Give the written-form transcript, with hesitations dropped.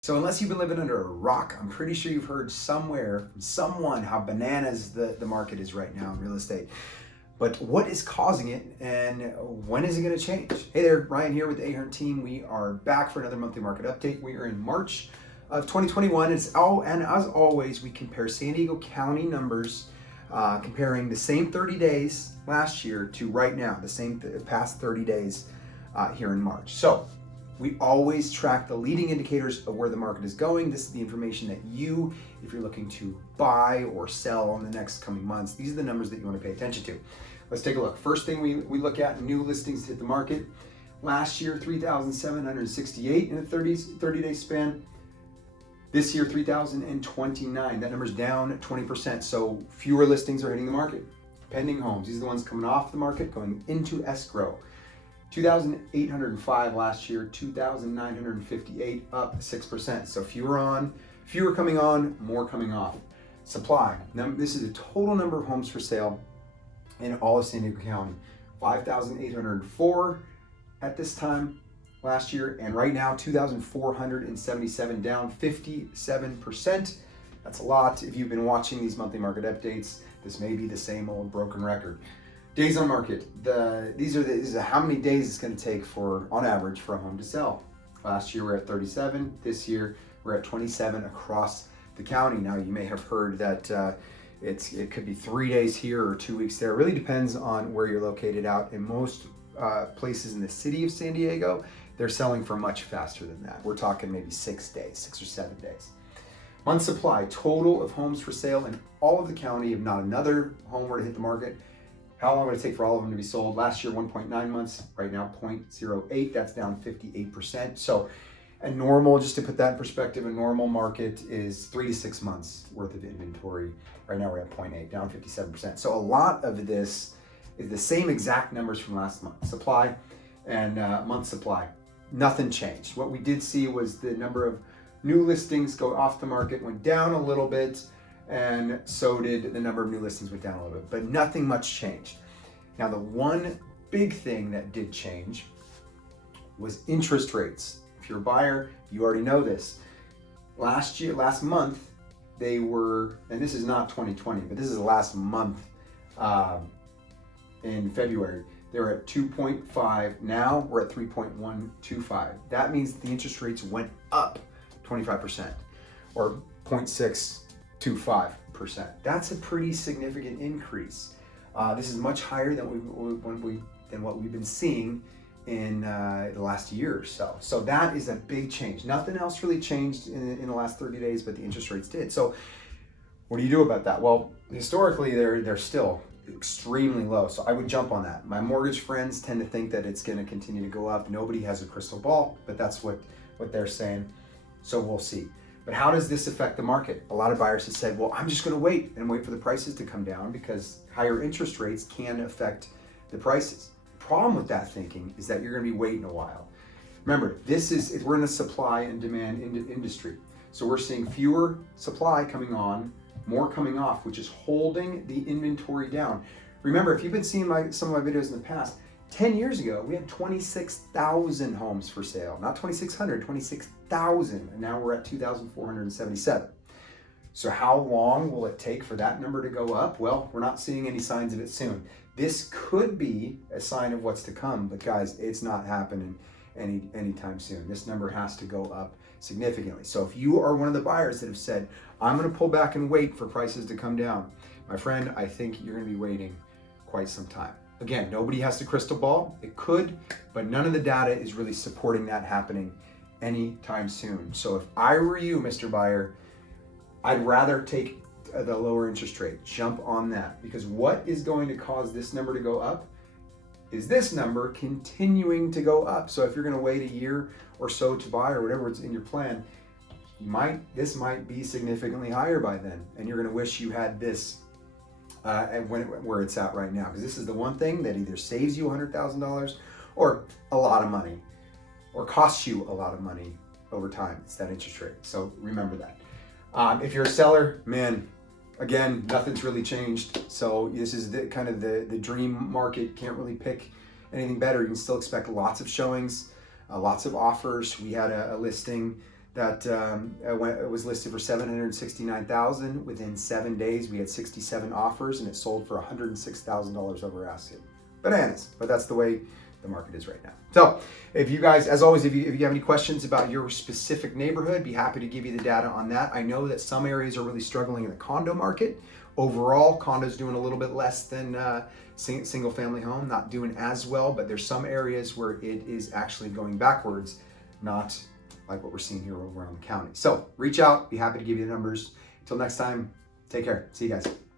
So unless you've been living under a rock, I'm pretty sure you've heard somewhere from someone how bananas the market is right now in real estate. But what is causing it and when is it going to change? Hey there, Ryan here with the Ahearn team. We are back for another monthly market update. We are in March of 2021. And as always, we compare San Diego County numbers, comparing the same 30 days last year to right now, the same past 30 days here in March. So we always track the leading indicators of where the market is going. This is the information that you, if you're looking to buy or sell in the next coming months, these are the numbers that you want to pay attention to. Let's take a look. First thing we look at, new listings hit the market. Last year, 3,768 in a 30-day span. This year, 3,029. That number's down 20%. So fewer listings are hitting the market. Pending homes, these are the ones coming off the market, going into escrow. 2,805 last year, 2,958, up 6%. So fewer coming on, more coming off. Supply, this is the total number of homes for sale in all of San Diego County. 5,804 at this time last year, and right now 2,477, down 57%. That's a lot. If you've been watching these monthly market updates, this may be the same old broken record. Days on market. This is how many days it's going to take for, on average, for a home to sell. Last year we're at 37. This year we're at 27 across the county. Now you may have heard that it could be 3 days here or 2 weeks there. It really depends on where you're located out. In most places in the city of San Diego, they're selling for much faster than that. We're talking maybe 6 days, 6 or 7 days. Month supply, total of homes for sale in all of the county, if not another home were to hit the market. How long would it take for all of them to be sold? Last year, 1.9 months. Right now, 0.08. That's down 58%. So a normal, just to put that in perspective, a normal market is 3 to 6 months worth of inventory. Right now, we're at 0.8, down 57%. So a lot of this is the same exact numbers from last month. Supply and month supply. Nothing changed. What we did see was the number of new listings go off the market went down a little bit, and so did the number of new listings went down a little bit, but nothing much changed. Now, the one big thing that did change was interest rates. If you're a buyer, you already know this. Last month, they were, and this is not 2020, but this is the last month in February, they were at 2.5. Now we're at 3.125. That means the interest rates went up 25%, or 0.625%. That's a pretty significant increase. This is much higher than what we've been seeing in the last year or so. So that is a big change. Nothing else really changed in the last 30 days, but the interest rates did. So what do you do about that? Well, historically, they're still extremely low. So I would jump on that. My mortgage friends tend to think that it's going to continue to go up. Nobody has a crystal ball, but that's what they're saying. So we'll see. But how does this affect the market? A lot of buyers have said, well, I'm just going to wait for the prices to come down because higher interest rates can affect the prices. The problem with that thinking is that you're going to be waiting a while. Remember, we're in a supply and demand industry. So we're seeing fewer supply coming on, more coming off, which is holding the inventory down. Remember, if you've been seeing some of my videos in the past, 10 years ago, we had 26,000 homes for sale. Not 2,600, 26,000. And now we're at 2,477. So how long will it take for that number to go up? Well, we're not seeing any signs of it soon. This could be a sign of what's to come, but guys, it's not happening anytime soon. This number has to go up significantly. So if you are one of the buyers that have said, I'm going to pull back and wait for prices to come down, my friend, I think you're going to be waiting quite some time. Again, nobody has the crystal ball. It could, but none of the data is really supporting that happening anytime soon. So if I were you, Mr. Buyer, I'd rather take the lower interest rate. Jump on that, because what is going to cause this number to go up is this number continuing to go up. So if you're going to wait a year or so to buy or whatever it's in your plan, this might be significantly higher by then, and you're going to wish you had this where it's at right now, because this is the one thing that either saves you $100,000 or a lot of money, or costs you a lot of money over time. It's that interest rate. So remember that. If you're a seller, man, again, nothing's really changed. So this is the kind of the dream market. Can't really pick anything better. You can still expect lots of showings, lots of offers. We had a listing that it was listed for $769,000. Within 7 days, we had 67 offers, and it sold for $106,000 over asking. Bananas, but that's the way the market is right now. So if you guys, as always, if you have any questions about your specific neighborhood, be happy to give you the data on that. I know that some areas are really struggling in the condo market. Overall, condos doing a little bit less than single family home, not doing as well, but there's some areas where it is actually going backwards, not like what we're seeing here over around the county. So reach out, be happy to give you the numbers. Until next time, take care. See you guys.